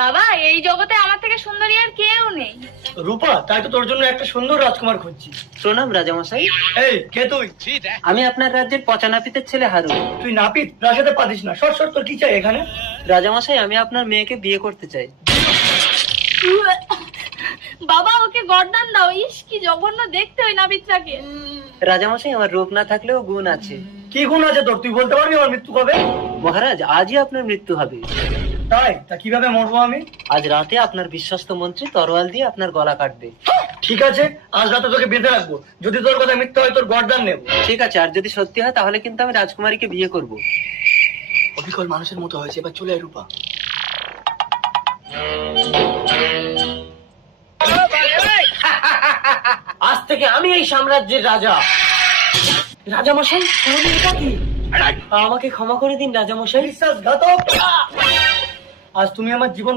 বাবা, এই জগতে আমার থেকে সুন্দরী আর কেউ নেই। রূপা, তাই তো তোর জন্য একটা সুন্দর রাজকুমার খুঁজছি। প্রণাম রাজামশাই। এই কে তুই? আমি আপনার রাজ্যের পচা নাপিতের ছেলে হারুন। তুই নাপিত প্রাসাদে পাতিস না। শর্ট শর্ট তোর কি চাই এখানে? রাজামশাই, আমি আপনার মেয়েকে বিয়ে করতে চাই। বাবা, ওকে গর্দান দাও। ইস, কি জঘন্য দেখতে ওই নাবিতটাকে। রাজামশাই, আমার রূপ না থাকলেও গুণ আছে। কি গুণ আছে তোর? তুই বলতে পারবি আমার মৃত্যু কবে? মহারাজ, আজই আপনার মৃত্যু হবে। তাই? তা কিভাবে মরবো আমি? আজ রাতে আপনার বিশ্বস্ত মন্ত্রী তরোয়াল দিয়ে আপনার গলা কাটবে। ঠিক আছে, আজ রাতে তোকে বেঁধে রাখবো। যদি তোর কথা মিথ্যা হয় তোর গর্দান নেব। ঠিক আছে, আর যদি সত্যি হয় তাহলে কিন্তু আমি রাজকুমারীকে বিয়ে করব। অবিকল মানুষের মতো হয়েছে, এবার চলে আয় রূপা। আজ থেকে আমি এই সাম্রাজ্যের রাজা। রাজামশাই, তাহলে এটা কি? আমাকে ক্ষমা করে দিন রাজামশাই। বিশ্বাসঘাতক! আজ তুমি আমার জীবন